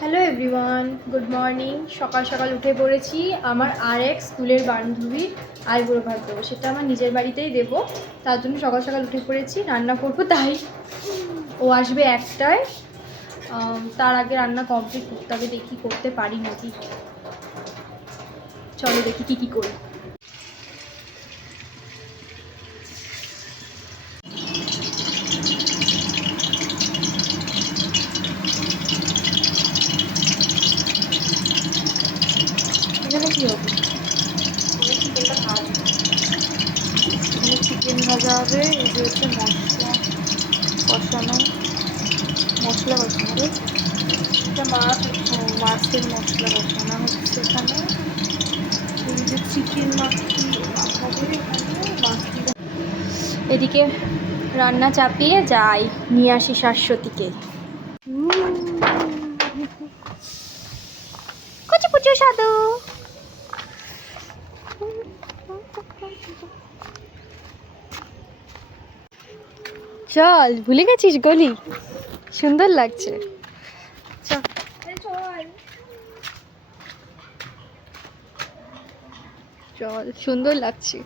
Hello everyone, good morning. সকাল সকাল উঠে পড়েছি। আমার আরেক স্কুলের বান্ধবীর আইবুড়ো ভাত দেবো, সেটা আমার নিজের বাড়িতেই দেবো। তার জন্য সকাল সকাল উঠে পড়েছি, রান্না করবো। তাই ও আসবে একটায়, তার আগে রান্না কমপ্লিট করতে হবে। দেখি করতে পারি নাকি। চলো দেখি কী করি। এখানে কী হবে? এখানে চিকেন ভাজা হবে। এই যে হচ্ছে মশলা কষানো এটা মাছের মশলা কষানো হচ্ছে এখানে। এই যে চিকেন এদিকে রান্না চাপিয়ে যাই, নিয়ে আসি শাশ্বতীকে। কুচু কুচু সাধু। চল, ভুলে গেছিস গলি? সুন্দর লাগছে। চল, সুন্দর লাগছে।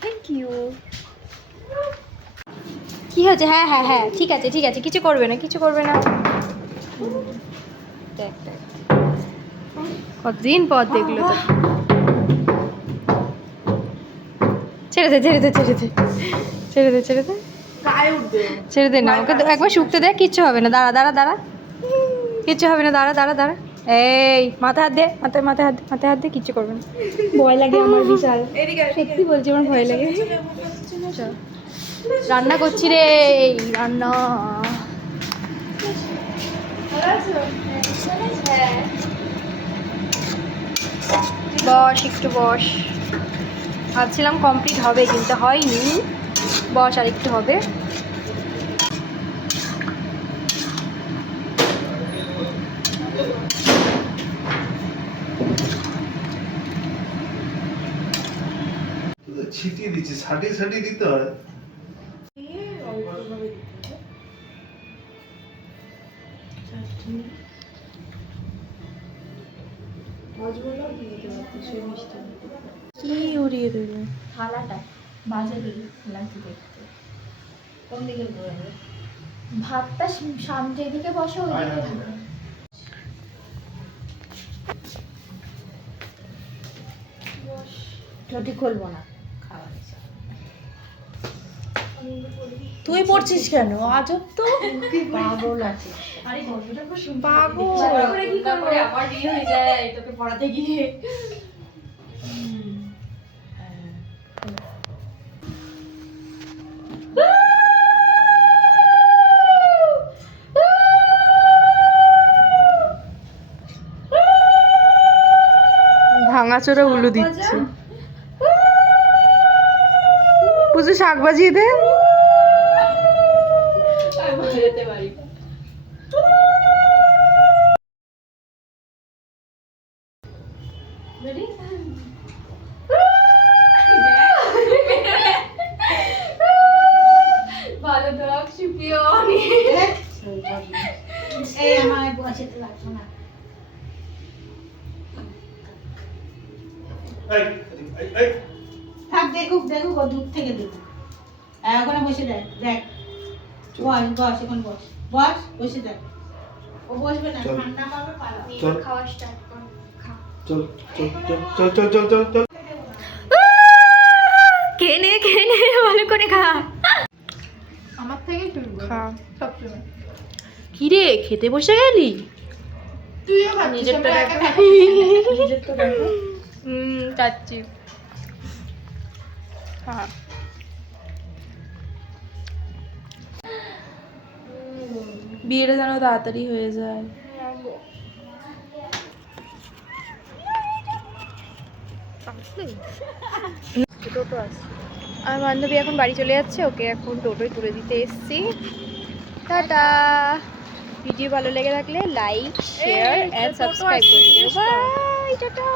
Thank you. কি হয়েছে? হ্যাঁ হ্যাঁ হ্যাঁ, ঠিক আছে ঠিক আছে, কিছু করবে না কিছু করবে না। দেখ দেখ, কতদিন পর দেখলো তো। ছেড়ে দে ছেড়ে দে ছেড়ে দে ছেড়ে দে ছেড়ে দে ছেড়ে দে না, ওকে একবার শুকতে দে। কিচ্ছু হবে না, দাঁড়া দাঁড়া দাঁড়া, কিচ্ছু হবে না, দাঁড়া দাঁড়া দাঁড়া। এই মাথায় হাত দে, মাথায় হাত দে, কিচ্ছু করবে না। ভয় লাগে আমার বিশাল, সত্যি বলছি, আমার ভয় লাগে। চল, রান্না করছি রে, রান্না। বস, একটু বস। ভাবছিলাম কমপ্লিট হবে, কিন্তু হয়নি। বস, আর একটু হবে। ছিটিয়ে দিচ্ছি, ছাটিয়ে দিতে হয়। কি উড়িয়ে দেবে থালাটা? বাজে লাগছে দেখতে। কোন দিকে ভাতটা সামনে দিকে বসে, ওইদিকে ভালো। রুটি খুলবো না, তুই পড়ছিস কেন? আজব তো, পাগল আছে। পাগল কি করবো, আবার বিয়ে হয়ে যায় তোকে পড়াতে গিয়ে। ভাঙাচোরা উলু দিচ্ছে। পুজো শাক বাজিয়ে দে। ভালো থাক শিপিয়ন। এই আমার বসেতে লাগবো না। থাক, দেখুক দেখুক, ও দূর থেকে দেখুক। ওখানে বসে দেখ, দেখ। বস এখন বস, বসে দেখ। ও বসবে না, ঠান্ডা পাবে, পালাও। খাওয়া স্টার্ট কর, খা। চল চল চল চল চল চল চল। খেয়ে নে ভালো করে খা। আমার থেকে খা সবসময়। কি রে, খেতে বসে গেলি? তুইও নিজেরটা দেখ। চাচ্ছি। হ্যাঁ, বিয়েটা যেন তাড়াতাড়ি হয়ে যায়। আমার বান্ধবী এখন বাড়ি চলে যাচ্ছে, ওকে এখন টোটোয় তুলে দিতে এসছি। টাটা। ভিডিও ভালো লেগে থাকলে লাইক, শেয়ার এন্ড সাবস্ক্রাইব করে দিও। Bye, tata.